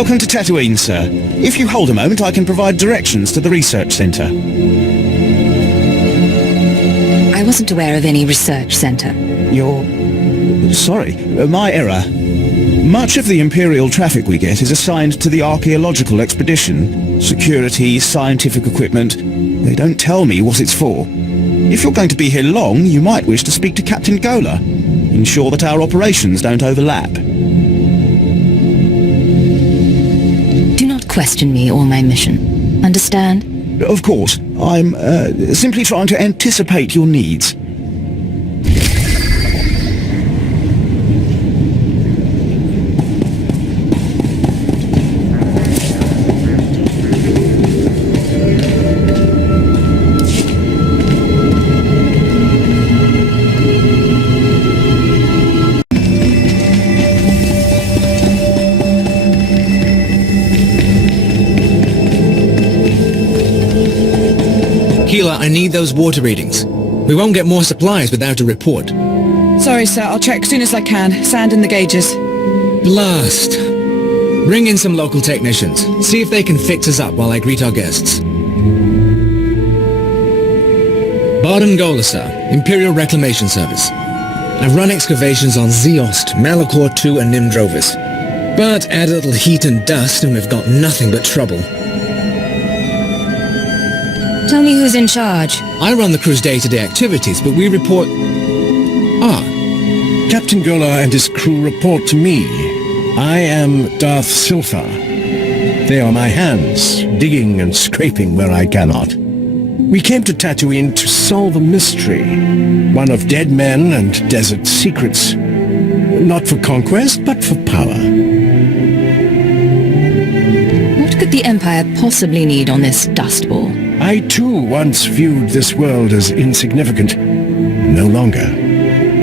Welcome to Tatooine, sir. If you hold a moment, I can provide directions to the research centre. I wasn't aware of any research centre. Sorry, my error. Much of the Imperial traffic we get is assigned to the archaeological expedition. Security, scientific equipment. They don't tell me what it's for. If you're going to be here long, you might wish to speak to Captain Gola. Ensure that our operations don't overlap. Do not question me or my mission. Understand? Of course. I'm simply trying to anticipate your needs. I need those water readings. We won't get more supplies without a report. Sorry, sir. I'll check as soon as I can. Sand in the gauges. Blast. Ring in some local technicians. See if they can fix us up while I greet our guests. Barden Gola, sir. Imperial Reclamation Service. I've run excavations on Zeost, Malachor II and Nimdrovis. But add a little heat and dust and we've got nothing but trouble. Tell me who's in charge. I run the crew's day-to-day activities, but we report... Captain Gola and his crew report to me. I am Darth Silthar. They are my hands, digging and scraping where I cannot. We came to Tatooine to solve a mystery, one of dead men and desert secrets. Not for conquest, but for power. What could the Empire possibly need on this dust ball? I too once viewed this world as insignificant. No longer.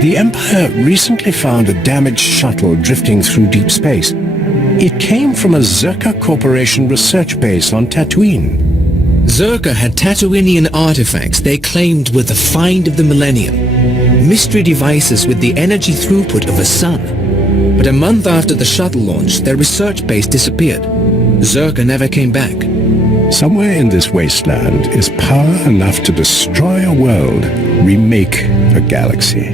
The Empire recently found a damaged shuttle drifting through deep space. It came from a Czerka Corporation research base on Tatooine. Czerka had Tatooinian artifacts they claimed were the find of the millennium. Mystery devices with the energy throughput of a sun. But a month after the shuttle launch, their research base disappeared. Czerka never came back. Somewhere in this wasteland is power enough to destroy a world, remake a galaxy.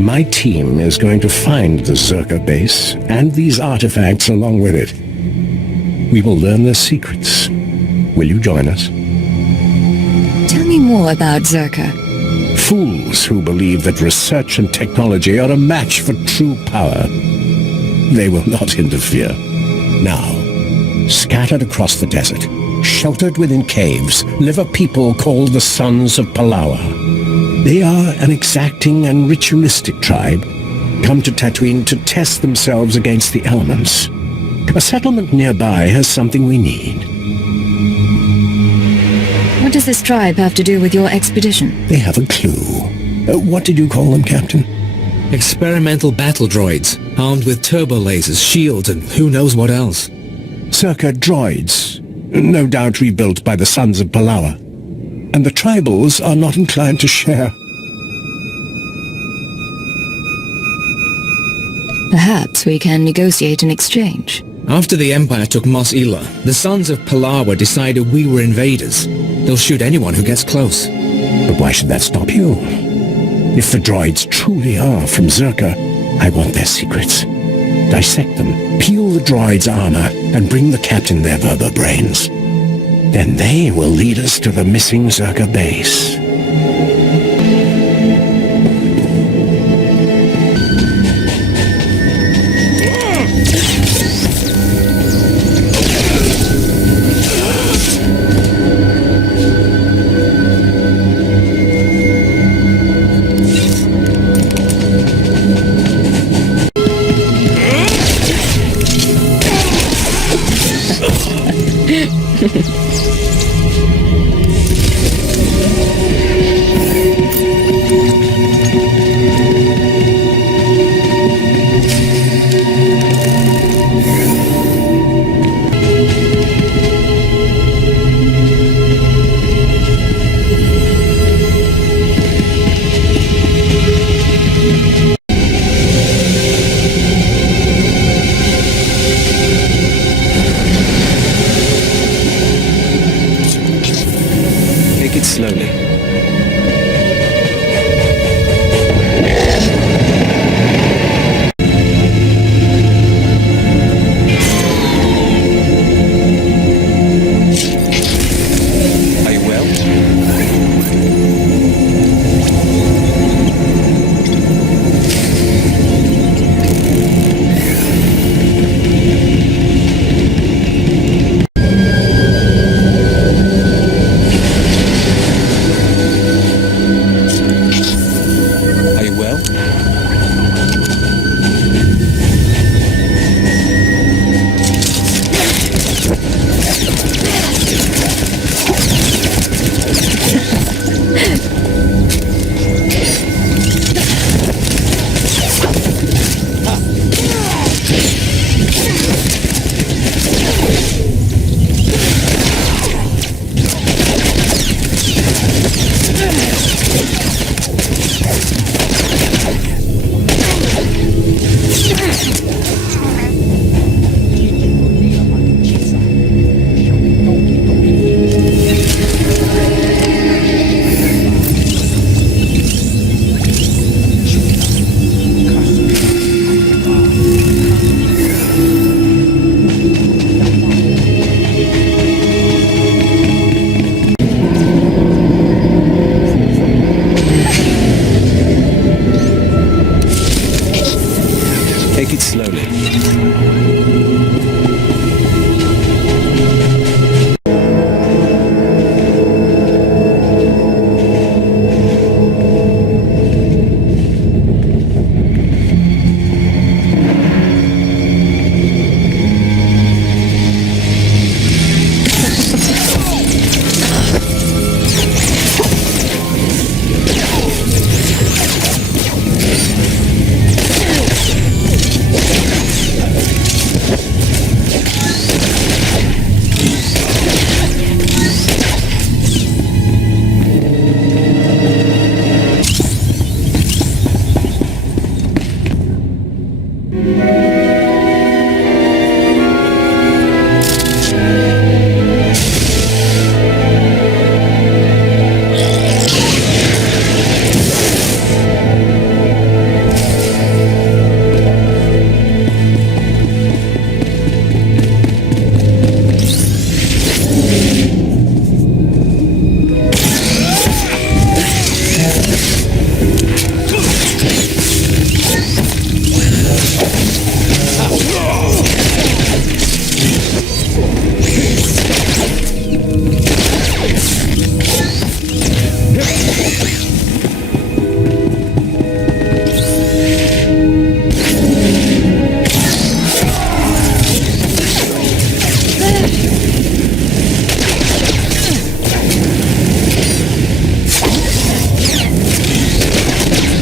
My team is going to find the Czerka base and these artifacts along with it. We will learn their secrets. Will you join us? Tell me more about Czerka. Fools who believe that research and technology are a match for true power. They will not interfere. Now, scattered across the desert, sheltered within caves, live a people called the Sons of Palawa. They are an exacting and ritualistic tribe, come to Tatooine to test themselves against the elements. A settlement nearby has something we need. What does this tribe have to do with your expedition? They have a clue. What did you call them, Captain? Experimental battle droids, armed with turbo lasers, shields, and who knows what else. Czerka droids, no doubt rebuilt by the Sons of Palawa. And the tribals are not inclined to share. Perhaps we can negotiate an exchange. After the Empire took Mos Ila, the Sons of Palawa decided we were invaders. They'll shoot anyone who gets close. But why should that stop you? If the droids truly are from Czerka, I want their secrets. Dissect them, peel the droid's armor, and bring the captain their verba brains. Then they will lead us to the missing Czerka base. Take it slowly.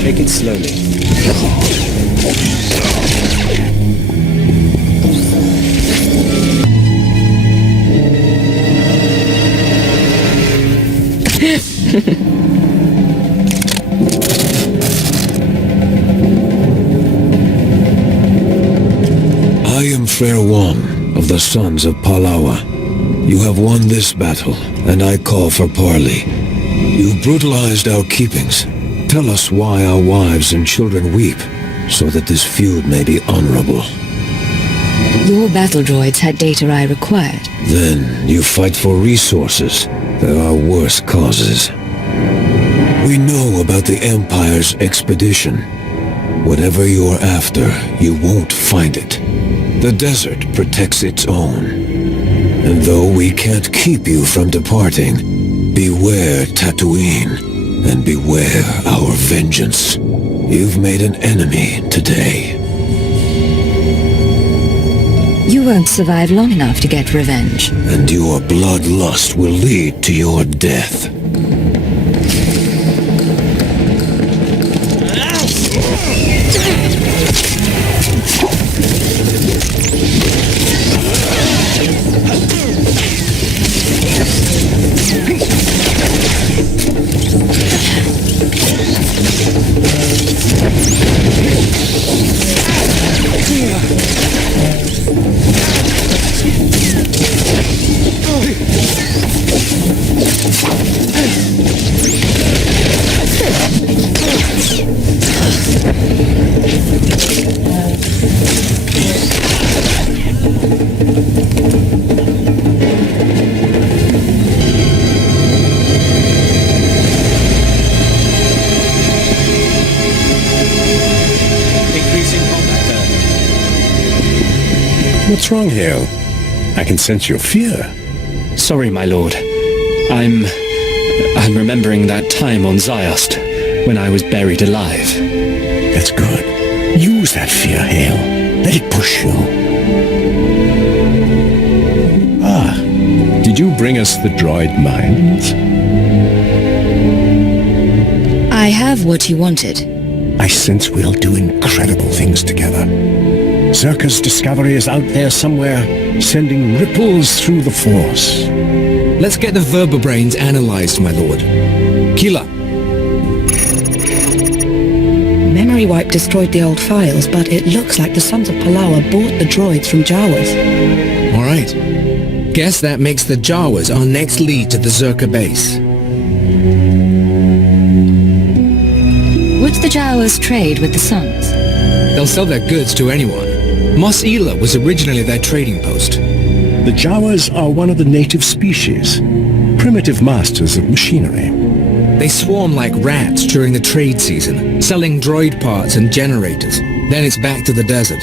Take it slowly. I am Fair One of the Sons of Palawa. You have won this battle, and I call for parley. You've brutalized our keepings. Tell us why our wives and children weep, so that this feud may be honorable. Your battle droids had data I required. Then you fight for resources. There are worse causes. We know about the Empire's expedition. Whatever you're after, you won't find it. The desert protects its own. And though we can't keep you from departing, beware Tatooine, and beware our vengeance. You've made an enemy today. You won't survive long enough to get revenge. And your bloodlust will lead to your death. What's wrong, Hale? I can sense your fear. Sorry, my lord. I'm remembering that time on Ziost, when I was buried alive. That's good. Use that fear, Hale. Let it push you. Ah, did you bring us the droid minds? I have what you wanted. I sense we'll do incredible things together. Czerka's discovery is out there somewhere, sending ripples through the Force. Let's get the vertebrains analyzed, my lord. Kila. Memory wipe destroyed the old files, but it looks like the Sons of Palawa bought the droids from Jawas. All right. Guess that makes the Jawas our next lead to the Czerka base. Would the Jawas trade with the Suns? They'll sell their goods to anyone. Mos Ela was originally their trading post. The Jawas are one of the native species, primitive masters of machinery. They swarm like rats during the trade season, selling droid parts and generators. Then it's back to the desert.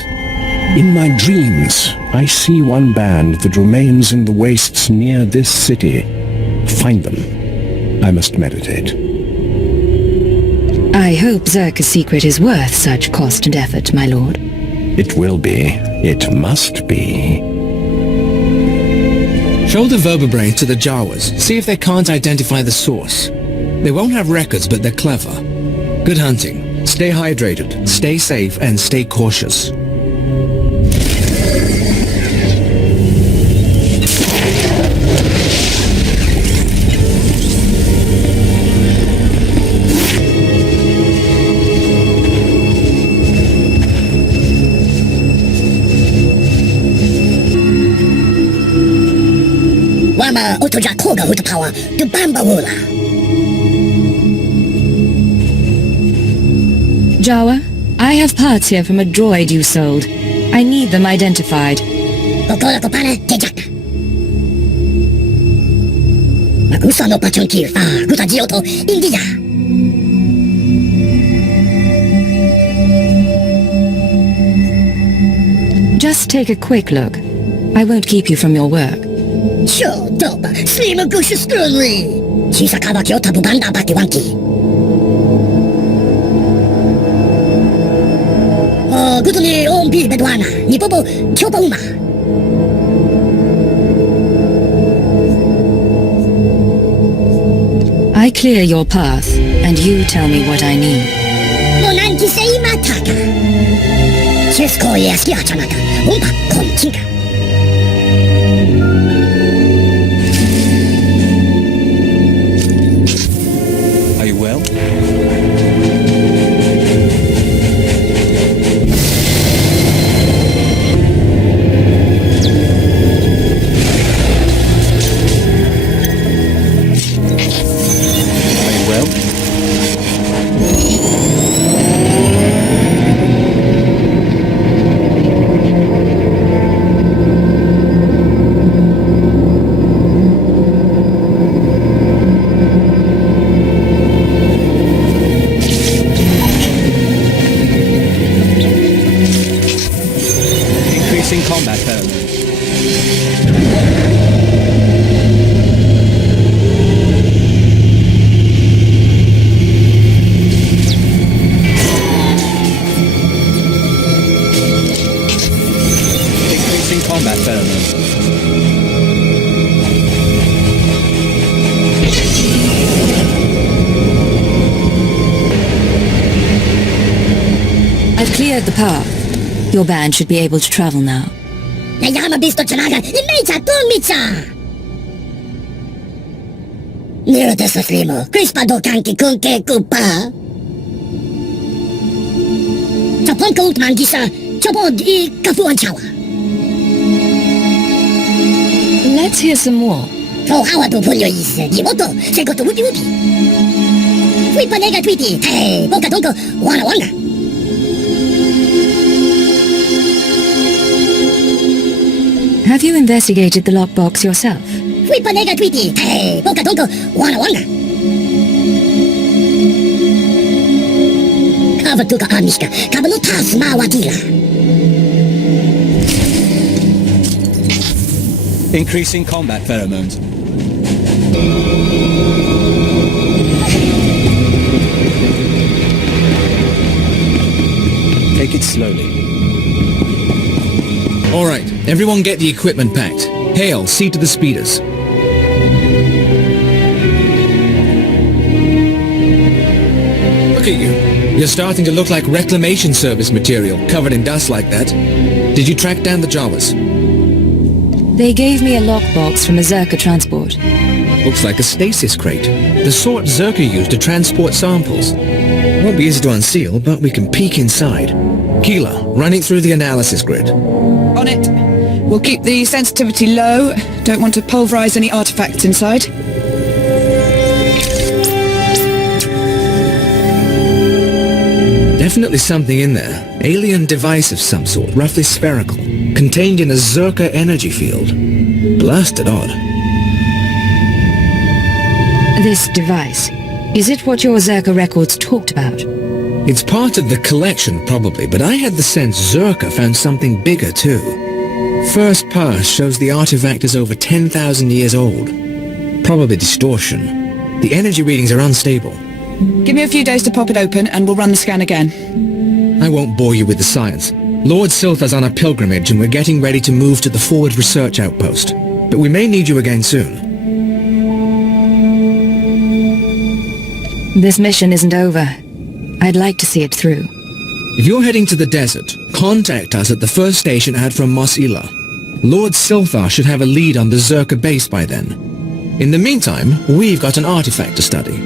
In my dreams, I see one band that remains in the wastes near this city. Find them. I must meditate. I hope Czerka's secret is worth such cost and effort, my lord. It will be. It must be. Show the vertebrae to the Jawas. See if they can't identify the source. They won't have records, but they're clever. Good hunting. Stay hydrated, stay safe, and stay cautious. Wama otoja koga utapawa to bambawula. Jawa, I have parts here from a droid you sold. I need them identified. Kokola kopana tejakta. Magusa no pachonkir fa guta jioto India. Just take a quick look. I won't keep you from your work. Sure, dope. Slim gusha sternly. Chisakawa kyota bubanda bakiwanki. Gutuni ombi bedwana. Nipobo chopa uma. I clear your path, and you tell me what I need. Monanki sei mataka. Chesko yaski achanaka. Umpa konchinka. Are you well? Combat pheromones. Increasing combat pheromones. I've cleared the path. Your band should be able to travel now. Nayama bisto chanaga imecha tomicha. Nero tesa slimo, crispa do kanki kunke kupa. Chapon ka utman gisa, chapon I kafuan chawa. Let's hear some more. So hawa to punyo is, yimoto, segoto upi upi. Fui panega tweety, hey, boka tonko, wana wanga. Have you investigated the lockbox yourself? Fui panega tweety, hey, boka tonko, wana wanga. Kava tuka amishka, kava no tasma watila. Increasing combat pheromones. Take it slowly. All right, everyone get the equipment packed. Hale, see to the speeders. Look at you. You're starting to look like reclamation service material, covered in dust like that. Did you track down the Jawas? They gave me a lockbox from a Czerka transport. Looks like a stasis crate. The sort Czerka used to transport samples. Won't be easy to unseal, but we can peek inside. Keela, running through the analysis grid. On it. We'll keep the sensitivity low. Don't want to pulverize any artifacts inside. Definitely something in there. Alien device of some sort, roughly spherical. Contained in a Czerka energy field. Blasted odd. This device, is it what your Czerka records talked about? It's part of the collection, probably, but I had the sense Czerka found something bigger, too. First pass shows the artifact is over 10,000 years old. Probably distortion. The energy readings are unstable. Give me a few days to pop it open and we'll run the scan again. I won't bore you with the science. Lord Silthar's on a pilgrimage and we're getting ready to move to the forward research outpost. But we may need you again soon. This mission isn't over. I'd like to see it through. If you're heading to the desert, contact us at the first station out from Mos Ila. Lord Silthar should have a lead on the Czerka base by then. In the meantime, we've got an artifact to study.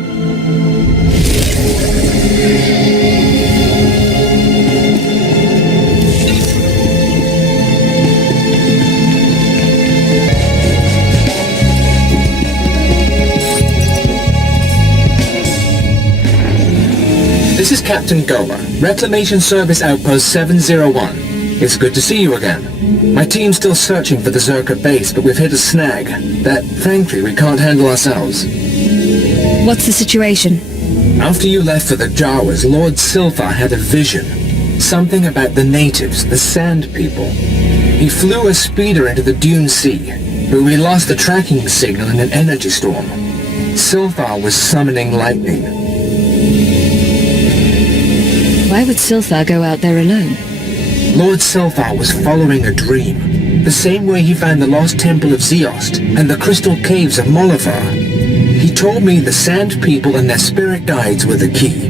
This is Captain Goa, Reclamation Service Outpost 701. It's good to see you again. My team's still searching for the Czerka base, but we've hit a snag that, frankly, we can't handle ourselves. What's the situation? After you left for the Jawas, Lord Silthar had a vision. Something about the natives, the Sand People. He flew a speeder into the Dune Sea, but we lost the tracking signal in an energy storm. Silthar was summoning lightning. Why would Silthar go out there alone? Lord Silthar was following a dream, the same way he found the lost temple of Zeost and the crystal caves of Molivar. He told me the Sand People and their spirit guides were the key.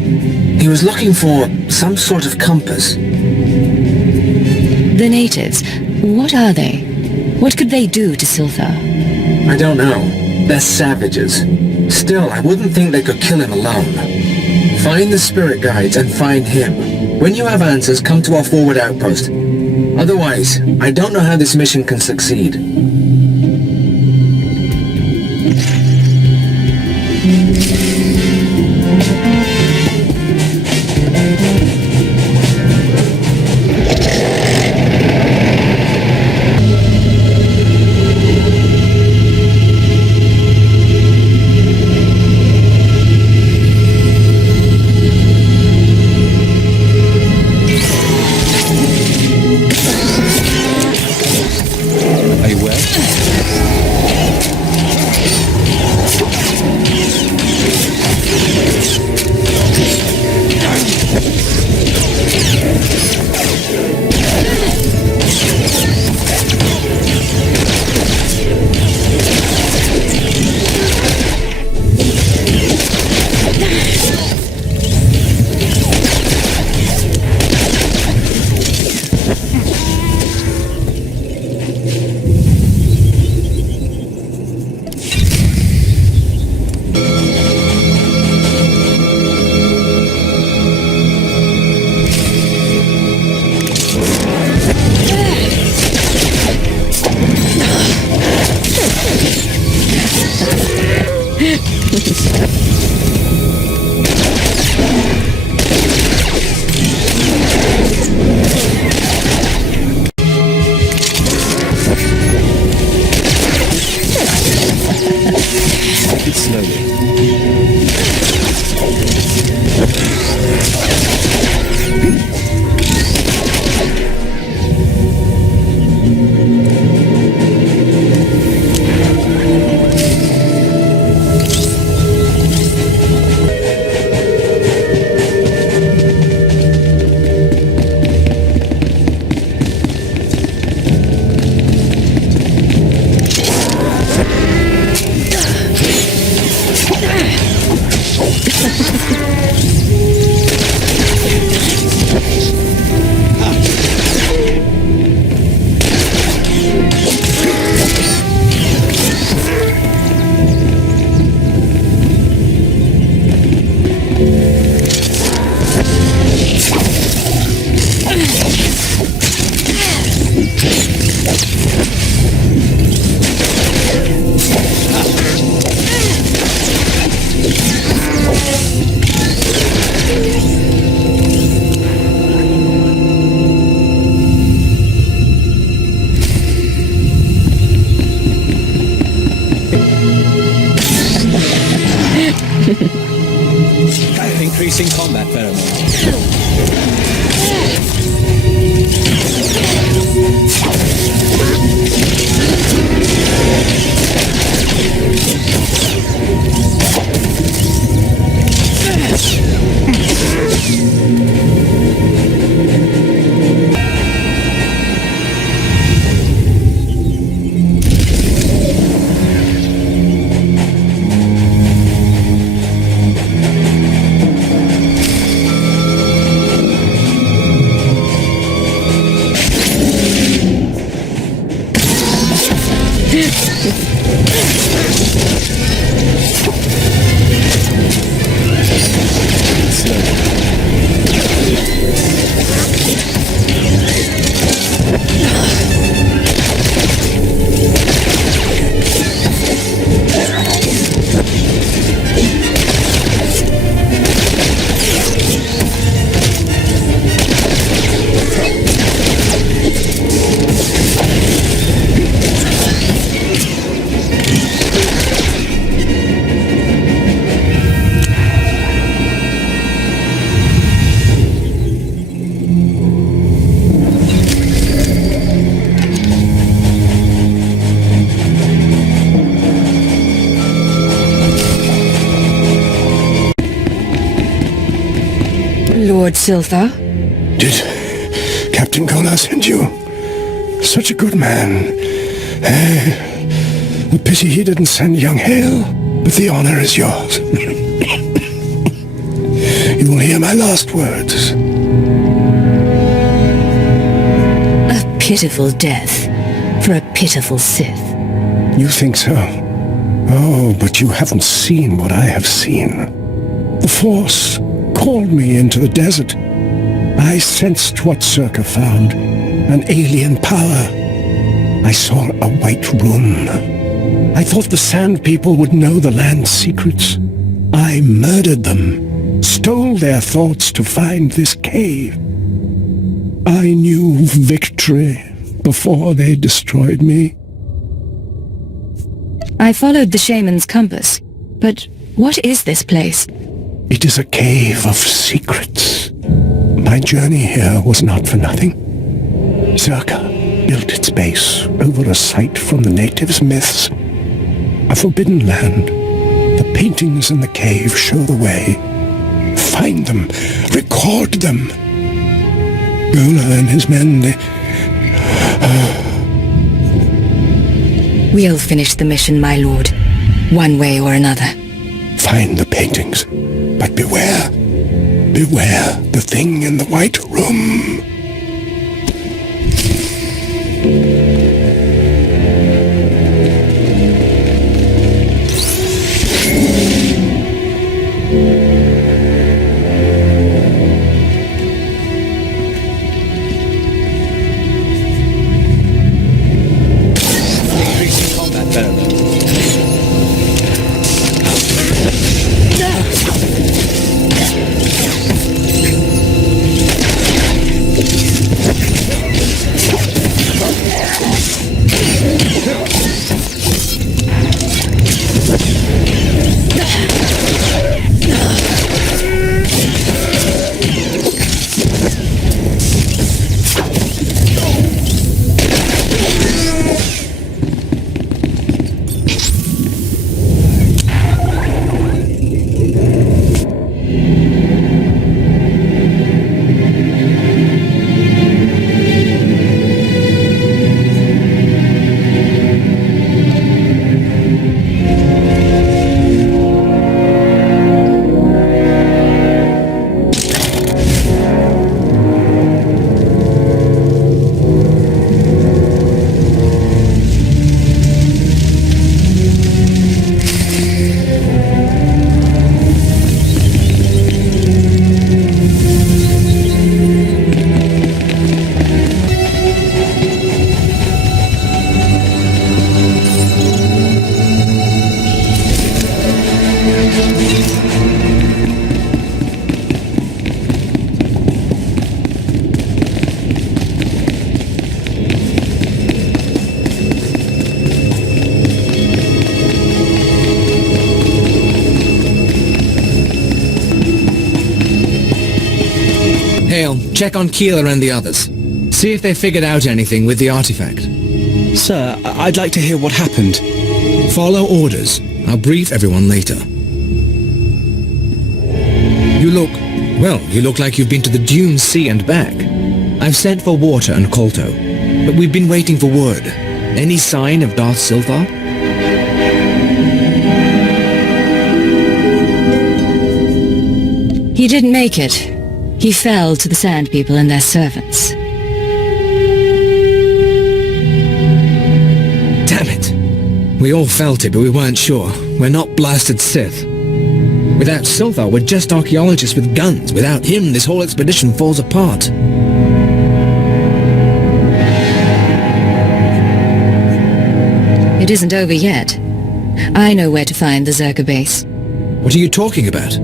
He was looking for some sort of compass. The natives, what are they? What could they do to Silthar? I don't know. They're savages. Still, I wouldn't think they could kill him alone. Find the spirit guides and find him. When you have answers, come to our forward outpost. Otherwise, I don't know how this mission can succeed. Are you well? Lord SWTOR? Did Captain Kolar send you? Such a good man. A pity he didn't send young Hale, but the honor is yours. You will hear my last words. A pitiful death for a pitiful Sith. You think so? Oh, but you haven't seen what I have seen. The Force called me into the desert. I sensed what Czerka found, an alien power. I saw a white room. I thought the Sand People would know the land's secrets. I murdered them, stole their thoughts to find this cave. I knew victory before they destroyed me. I followed the shaman's compass, but what is this place? It is a cave of secrets. My journey here was not for nothing. Czerka built its base over a site from the natives' myths. A forbidden land. The paintings in the cave show the way. Find them. Record them. Gola and his men, We'll finish the mission, my lord, one way or another. Find the paintings. But beware. Beware the thing in the white room. Check on Keeler and the others. See if they figured out anything with the artifact. Sir, I'd like to hear what happened. Follow orders. I'll brief everyone later. You look like you've been to the Dune Sea and back. I've sent for water and Kolto, but we've been waiting for word. Any sign of Darth SWTOR? He didn't make it. He fell to the Sand People and their servants. Damn it! We all felt it, but we weren't sure. We're not blasted Sith. Without SWTOR, we're just archaeologists with guns. Without him, this whole expedition falls apart. It isn't over yet. I know where to find the Czerka base. What are you talking about?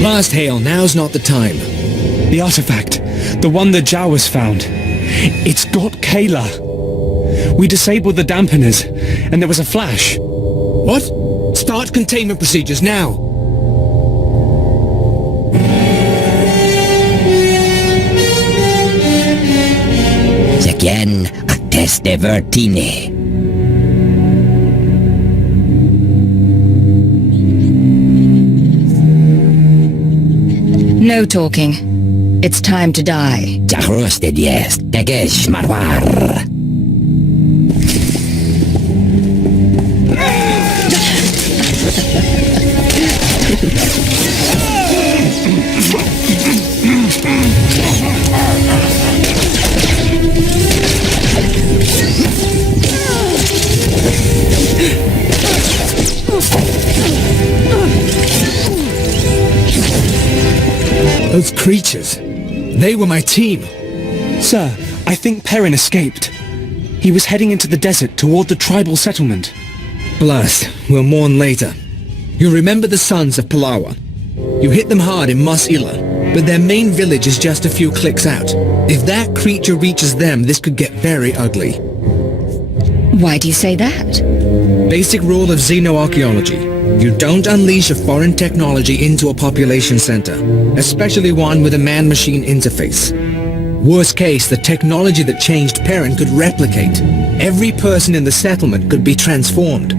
Last hail, now's not the time. The artifact, the one that Jawas found. It's got Kayla. We disabled the dampeners, and there was a flash. What? Start containment procedures now! Again, a test de vertine. No talking. It's time to die. Jahroste dies, tegesh marwar. Those creatures, they were my team. Sir, I think Perrin escaped. He was heading into the desert toward the tribal settlement. Blast, we'll mourn later. You remember the sons of Palawa. You hit them hard in Mos Ila, but their main village is just a few clicks out. If that creature reaches them, this could get very ugly. Why do you say that? Basic rule of xenoarchaeology. You don't unleash a foreign technology into a population center, especially one with a man-machine interface. Worst case, the technology that changed Perrin could replicate. Every person in the settlement could be transformed.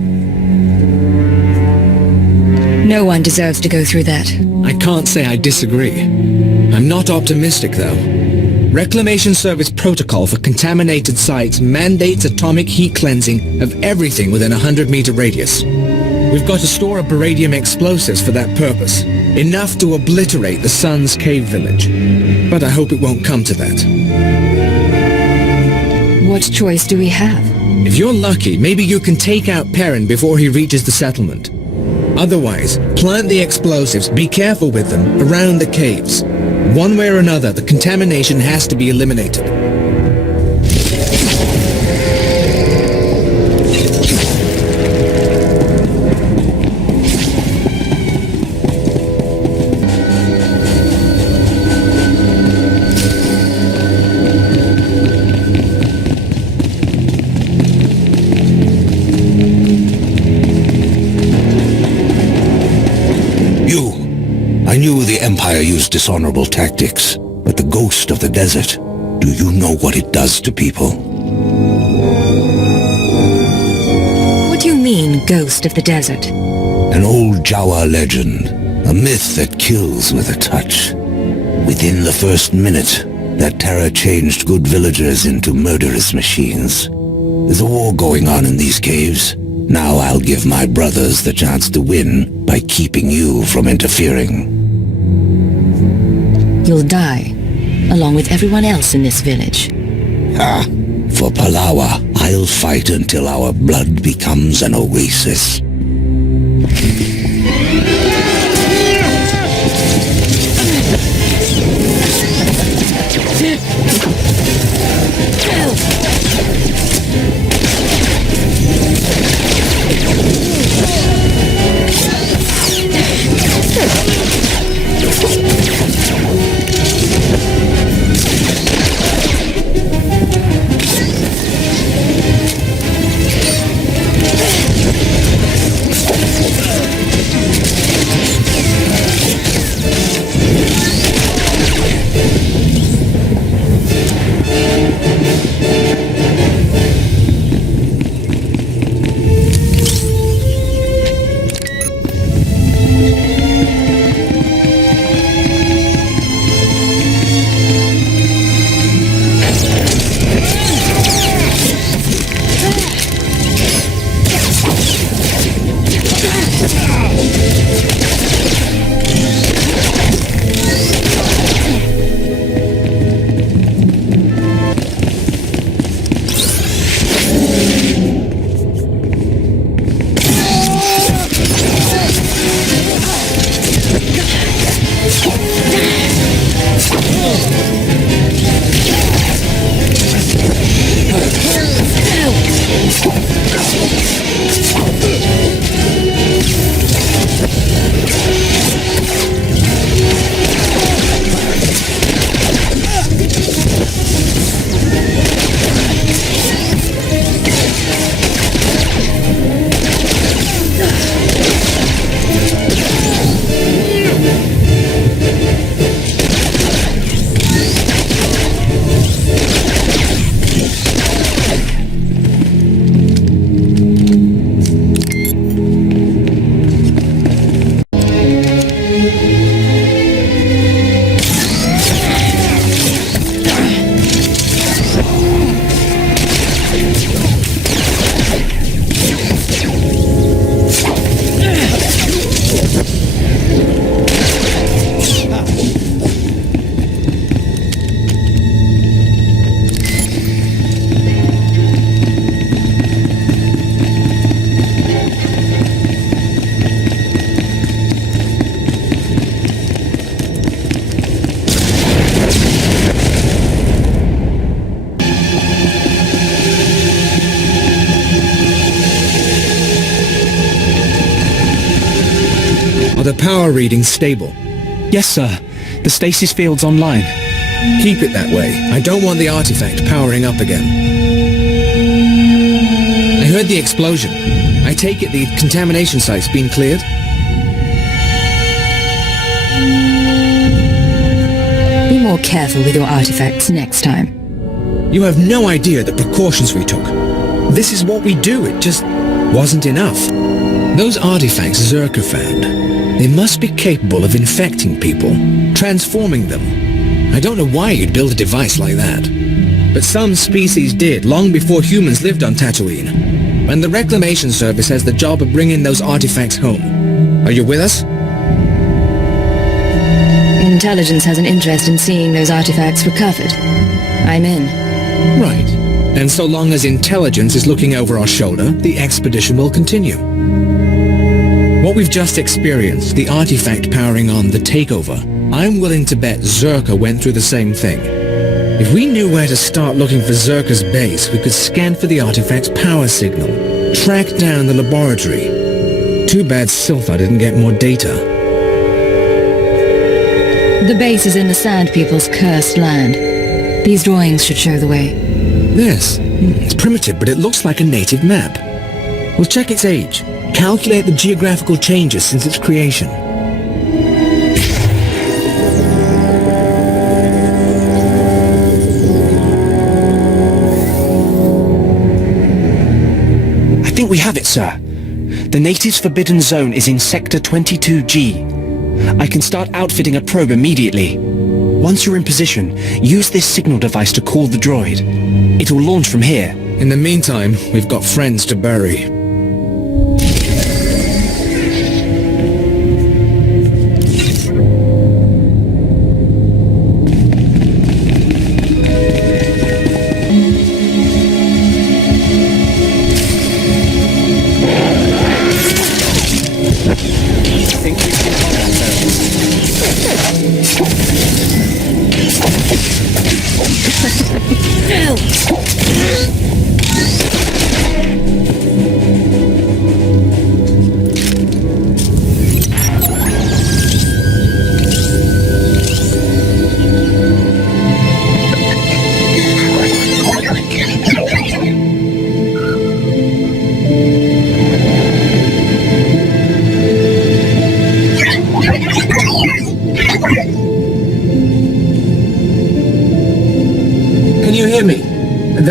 No one deserves to go through that. I can't say I disagree. I'm not optimistic, though. Reclamation Service protocol for contaminated sites mandates atomic heat cleansing of everything within a 100-meter radius. We've got to store up beradium explosives for that purpose. Enough to obliterate the Sun's cave village. But I hope it won't come to that. What choice do we have? If you're lucky, maybe you can take out Perrin before he reaches the settlement. Otherwise, plant the explosives, be careful with them, around the caves. One way or another, the contamination has to be eliminated. I knew the Empire used dishonorable tactics, but the ghost of the desert, do you know what it does to people? What do you mean, ghost of the desert? An old Jawa legend, a myth that kills with a touch. Within the first minute, that terror changed good villagers into murderous machines. There's a war going on in these caves. Now I'll give my brothers the chance to win by keeping you from interfering. You'll die, along with everyone else in this village. For Palawa, I'll fight until our blood becomes an oasis. power readings stable? Yes, sir. The stasis field's online. Keep it that way. I don't want the artifact powering up again. I heard the explosion. I take it the contamination site's been cleared? Be more careful with your artifacts next time. You have no idea the precautions we took. This is what we do. It just wasn't enough. Those artifacts Czerka found, they must be capable of infecting people, transforming them. I don't know why you'd build a device like that. But some species did, long before humans lived on Tatooine. And the Reclamation Service has the job of bringing those artifacts home. Are you with us? Intelligence has an interest in seeing those artifacts recovered. I'm in. Right. And so long as intelligence is looking over our shoulder, the expedition will continue. What we've just experienced, the artifact powering on the takeover, I'm willing to bet Czerka went through the same thing. If we knew where to start looking for Czerka's base, we could scan for the artifact's power signal, track down the laboratory. Too bad Silva didn't get more data. The base is in the Sand People's cursed land. These drawings should show the way. Yes, it's primitive, but it looks like a native map. We'll check its age, calculate the geographical changes since its creation. I think we have it, sir. The natives' forbidden zone is in Sector 22G. I can start outfitting a probe immediately. Once you're in position, use this signal device to call the droid. It'll launch from here. In the meantime, we've got friends to bury.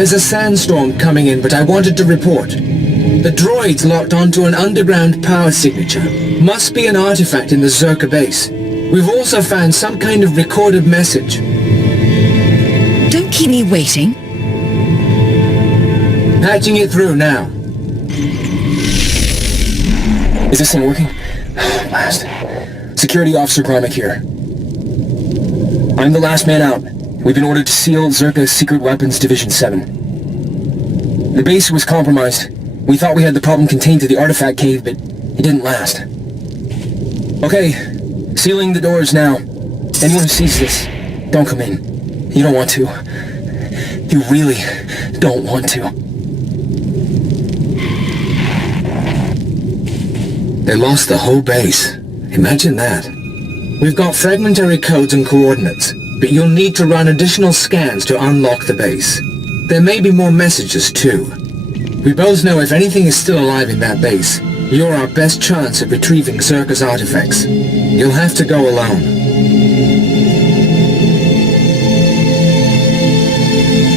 There's a sandstorm coming in, but I wanted to report. The droid's locked onto an underground power signature. Must be an artifact in the Czerka base. We've also found some kind of recorded message. Don't keep me waiting. Patching it through now. Is this thing working? Last. Security Officer Grymick here. I'm the last man out. We've been ordered to seal Czerka's Secret Weapons Division 7. The base was compromised. We thought we had the problem contained to the artifact cave, but it didn't last. Okay, sealing the doors now. Anyone who sees this, don't come in. You don't want to. You really don't want to. They lost the whole base. Imagine that. We've got fragmentary codes and coordinates, but you'll need to run additional scans to unlock the base. There may be more messages, too. We both know if anything is still alive in that base, you're our best chance of retrieving Czerka's artifacts. You'll have to go alone.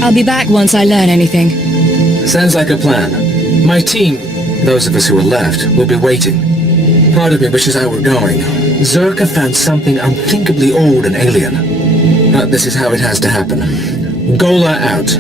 I'll be back once I learn anything. Sounds like a plan. My team, those of us who are left, will be waiting. Part of me wishes I were going. Czerka found something unthinkably old and alien. But this is how it has to happen. Gola out.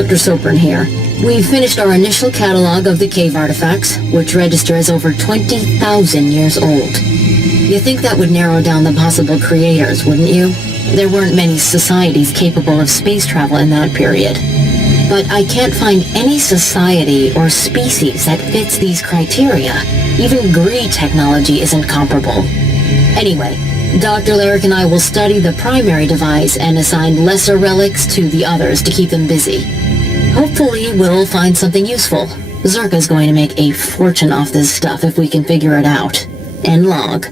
Dr. Sopran here. We've finished our initial catalog of the cave artifacts, which register as over 20,000 years old. You think that would narrow down the possible creators, wouldn't you? There weren't many societies capable of space travel in that period. But I can't find any society or species that fits these criteria. Even Gree technology isn't comparable. Anyway, Dr. Lyric and I will study the primary device and assign lesser relics to the others to keep them busy. Hopefully we'll find something useful. Czerka's going to make a fortune off this stuff if we can figure it out. End log.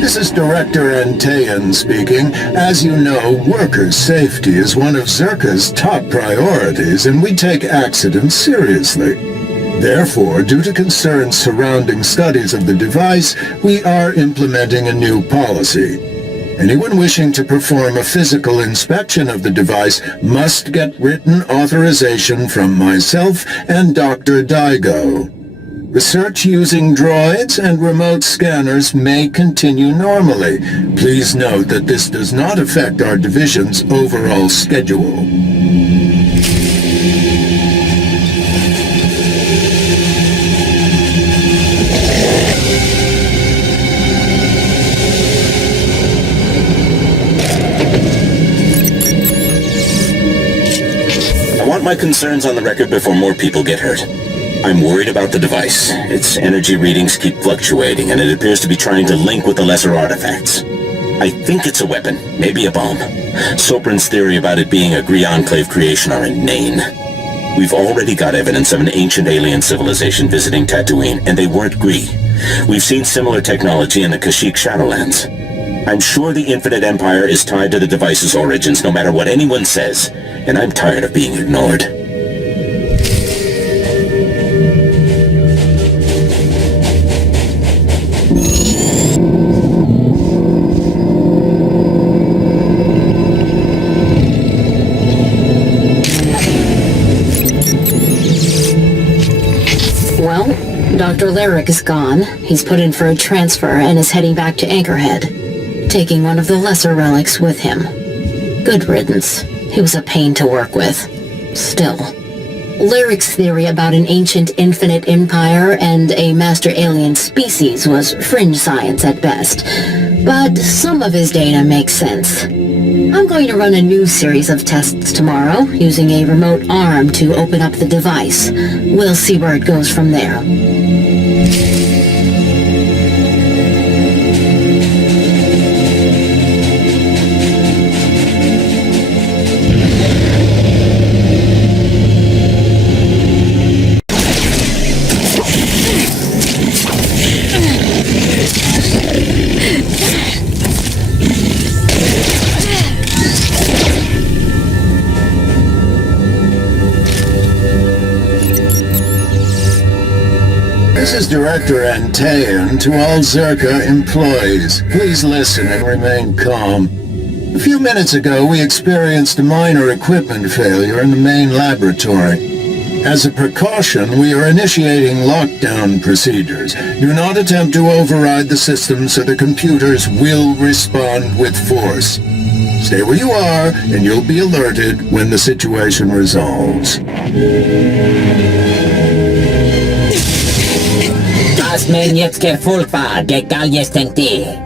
This is Director Antean speaking. As you know, workers' safety is one of Czerka's top priorities, and we take accidents seriously. Therefore, due to concerns surrounding studies of the device, we are implementing a new policy. Anyone wishing to perform a physical inspection of the device must get written authorization from myself and Dr. Daigo. Research using droids and remote scanners may continue normally. Please note that this does not affect our division's overall schedule. I want my concerns on the record before more people get hurt. I'm worried about the device. Its energy readings keep fluctuating, and it appears to be trying to link with the lesser artifacts. I think it's a weapon, maybe a bomb. Sopran's theory about it being a Gree Enclave creation are inane. We've already got evidence of an ancient alien civilization visiting Tatooine, and they weren't Gree. We've seen similar technology in the Kashyyyk Shadowlands. I'm sure the Infinite Empire is tied to the device's origins, no matter what anyone says, and I'm tired of being ignored. Well, Dr. Lyric is gone. He's put in for a transfer and is heading back to Anchorhead, taking one of the lesser relics with him. Good riddance. He was a pain to work with. Still. Lyric's theory about an ancient infinite empire and a master alien species was fringe science at best, but some of his data makes sense. I'm going to run a new series of tests tomorrow, using a remote arm to open up the device. We'll see where it goes from there. This is Director Antean to all Czerka employees. Please listen and remain calm. A few minutes ago, we experienced a minor equipment failure in the main laboratory. As a precaution, we are initiating lockdown procedures. Do not attempt to override the system, so the computers will respond with force. Stay where you are, and you'll be alerted when the situation resolves. Das men jetzt gefolgt war, der Gal jest ante.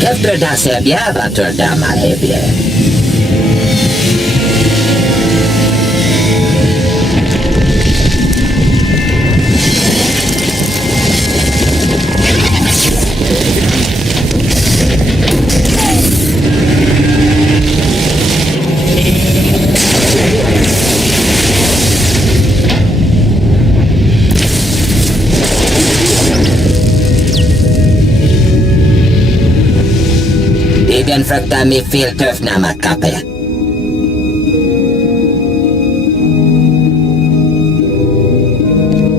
Capturedà se abbiava tornato a Hebie. Den fruktar mig fel tuff namakappe.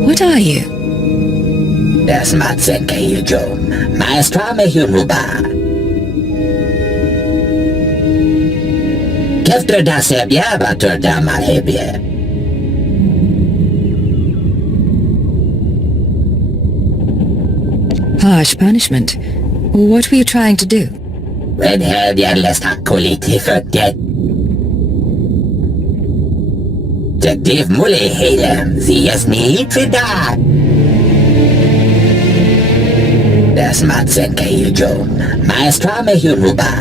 What are you? Das matsen kayo jom. Maestra me hunuba. Keftra da sebia batur da malhebie. Harsh punishment. What were you trying to do? Red hair jävlas takoliti för det. Detektiv Mully Halem, sie ist nicht für da. Das matsen kayo jom. Maestra me hunuba.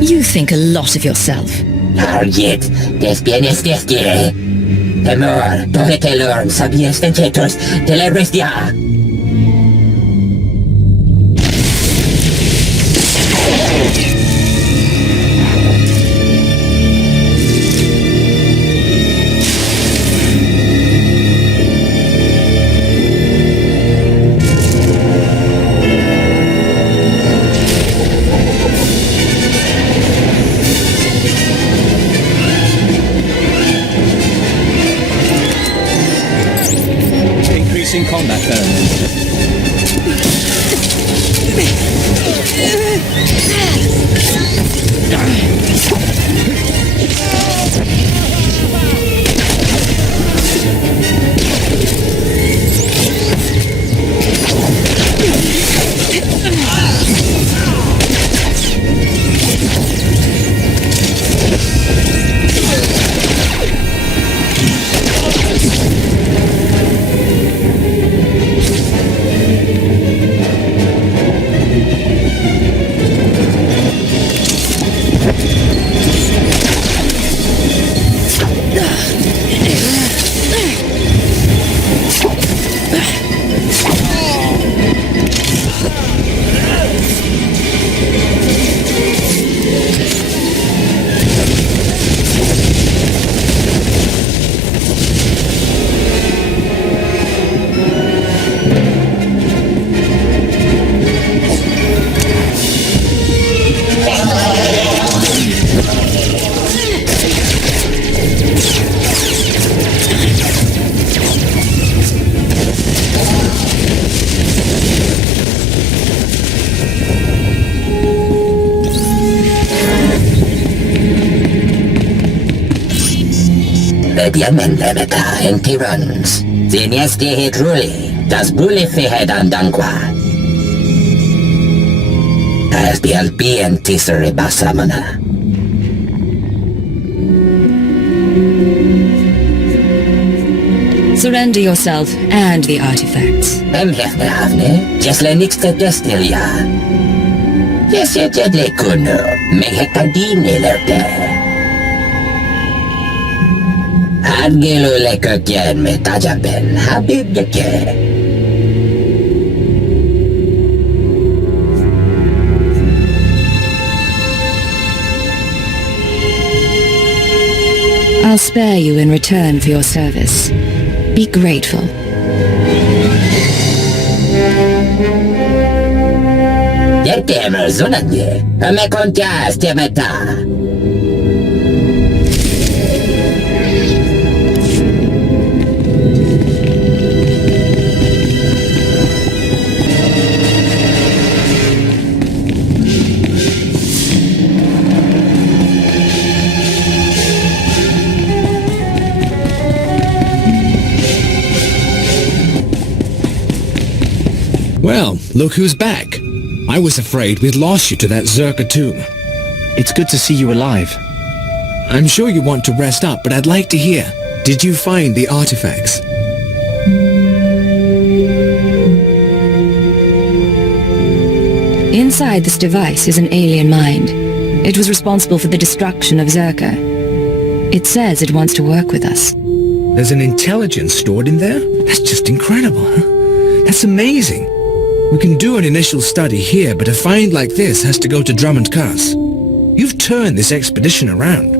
You think a lot of yourself. Argit, des bienes desire. Temor, toretelor, sabies vencetos, telebrestia. In combat element. Bedienen lebeta en tirans. Ziniesti hitruli, das bruli fihed andanqua. As bialbien tisere basamana. Surrender yourself and the artifacts. Emhefne havne, jesle nixte destilia. Jesje jedle kuno, mehekadine lerte. Angelo lekokien me tajaben, habib deke. I'll spare you in return for your service. Be grateful. Yetemer zunadye, me kontias temeta. Well, look who's back. I was afraid we'd lost you to that Czerka tomb. It's good to see you alive. I'm sure you want to rest up, but I'd like to hear. Did you find the artifacts? Inside this device is an alien mind. It was responsible for the destruction of Czerka. It says it wants to work with us. There's an intelligence stored in there? That's just incredible, huh? That's amazing. We can do an initial study here, but a find like this has to go to Drummond Cass. You've turned this expedition around.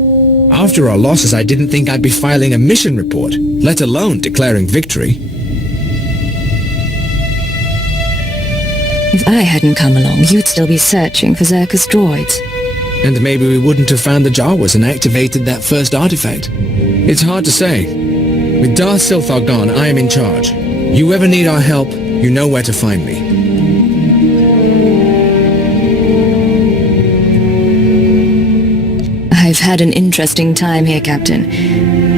After our losses, I didn't think I'd be filing a mission report, let alone declaring victory. If I hadn't come along, you'd still be searching for Czerka's droids. And maybe we wouldn't have found the Jawas and activated that first artifact. It's hard to say. With Darth SWTOR gone, I am in charge. You ever need our help, you know where to find me. I've had an interesting time here, Captain.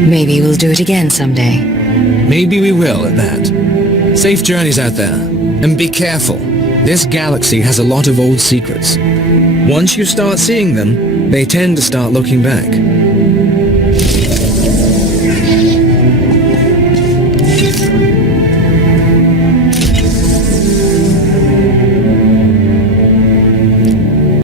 Maybe we'll do it again someday. Maybe we will, at that. Safe journeys out there. And be careful. This galaxy has a lot of old secrets. Once you start seeing them, they tend to start looking back.